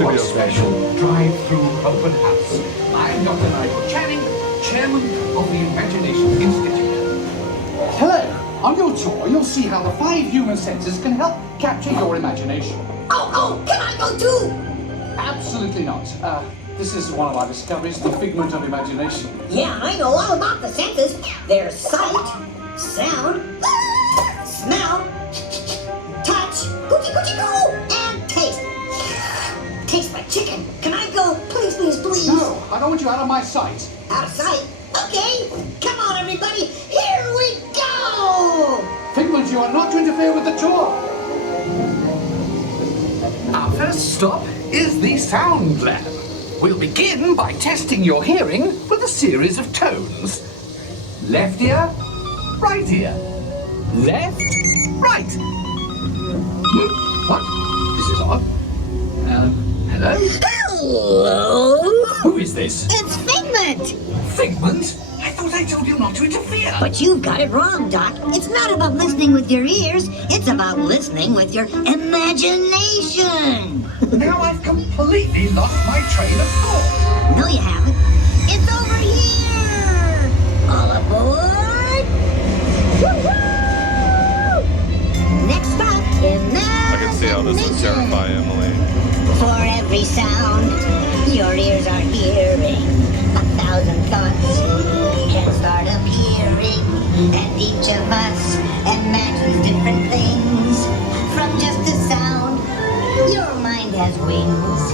to our special drive-through open house. I'm Dr. Nigel Channing, Chairman of the Imagination Institute. Hello. On your tour, you'll see how the 5 human senses can help capture your imagination. Oh, can I go too? Absolutely not. This is one of our discoveries, the figment of imagination. Yeah, I know all about the senses. There's sight, sound, smell, touch, coochie-coochie-coo, and taste. Taste my chicken. Can I go? Please, please, please. No, I don't want you out of my sight. Out of sight? Okay. Come on, everybody. Here we go. Figment, you are not to interfere with the tour. Our first stop is the sound lab. We'll begin by testing your hearing with a series of tones. Left ear, right ear. Left, right. What? This is odd. Hello? Hello. Who is this? It's Figment. Figment? I thought I told you not to interfere. But you got it wrong, Doc. It's not about listening with your ears. It's about listening with your imagination. Now I've completely lost my train of thought. No, you haven't. It's over here. All aboard. Woo-hoo! Next stop, imagination. I can see how this would terrify Emily. For every sound your ears are hearing, 1,000 thoughts can start appearing, and each of us imagines different things. From just a sound, your mind has wings.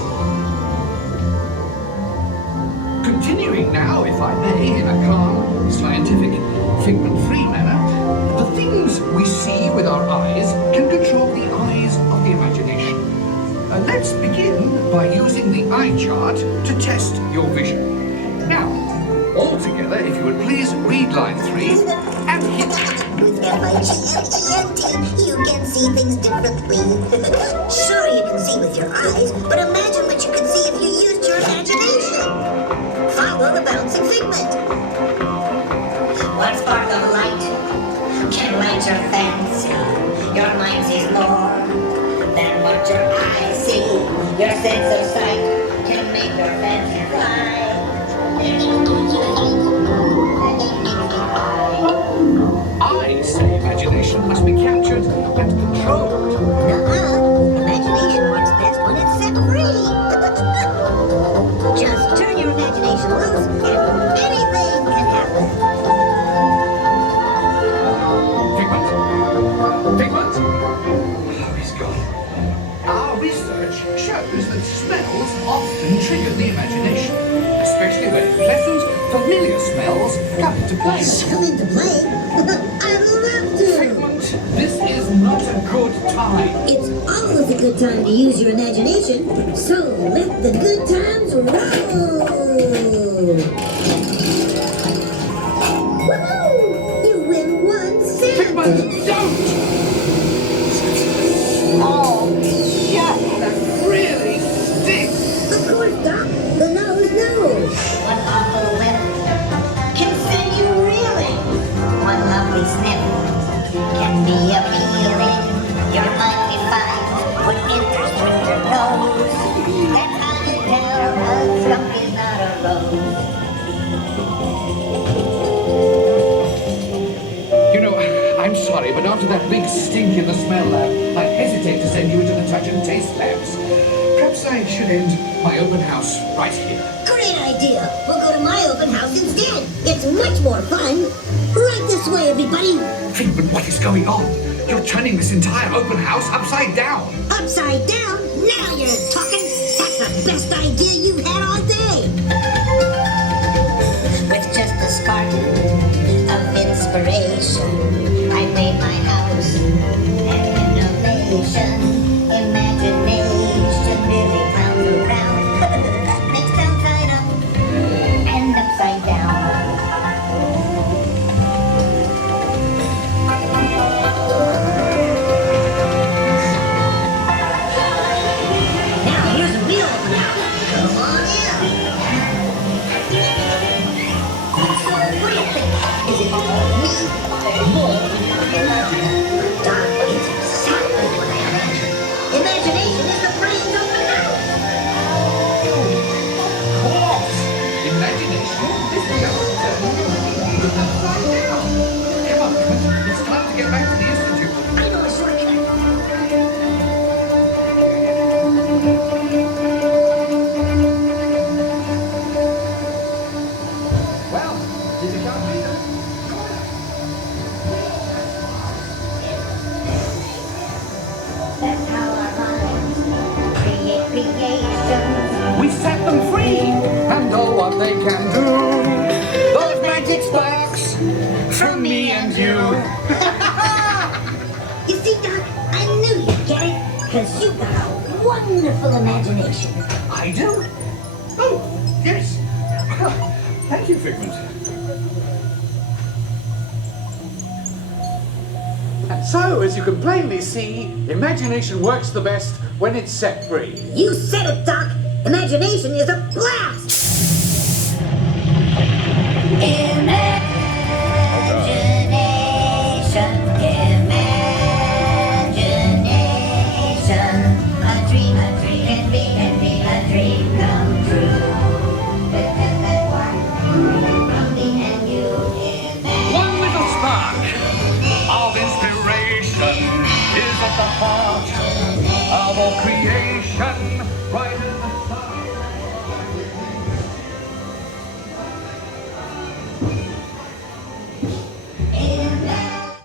Continuing now, if I may, in a calm, scientific, figment-free manner, the things we see with our eyes can control the eyes of the imagination. Let's begin by using the eye chart to test your vision. Now, all together, if you would please read line 3 and hit. With F-I-G-M-E-N-T, you can see things differently. Sure, you can see with your eyes, but imagine what you could see if you used your imagination. Follow the bouncing figment. One spark of light can light your fancy. Your mind sees more than what your eyes see. Your sense of sight can make your fancy fly. I say imagination must be captured and controlled. Imagination works best when it's set free. Just turn your imagination loose and anything can happen. Figment? Figment? Oh, he's gone. Our research shows that smells often trigger the imagination, especially when pleasant, familiar smells come into play. Come into play? I'd love to. Figment, this is not a good time. It's always a good time to use your imagination. So let the good times roll. Woohoo! You win 1 cent. Figment, don't! Oh, yeah, that really stinks. Of course, Doc. The nose knows. One awful whiff can send you reeling. One lovely sniff can be appealing. Your mind defines what enters through your nose. That's how you tell a skunk is not a rose. You know, I'm sorry, but after that big stink in the smell lab, I hesitate to send you into the touch and taste labs. Perhaps I should end my open house right here. Great idea. We'll go to my open house instead. It's much more fun. Right this way, everybody. Figment, what is going on? You're turning this entire open house upside down. Upside down? Now you're talking. That's the best idea you've had all day. With just a spark of inspiration, I made my house an innovation. Imagination really clowns around. Makes downside up and upside down. Now here's a real open house. Come on in. So what do you think? Is it me? More than you can imagine. Doc, it's exactly what I imagined. they can do. Those magic sparks from me and you. You see, Doc, I knew you'd get it, because you've got a wonderful imagination. I do? Oh, yes. Well, thank you, Figment. And so, as you can plainly see, imagination works the best when it's set free. You said it, Doc. Imagination is a blast. Imagination, a dream can be a dream come true. From me and you, One little spark of inspiration is at the heart of all creation.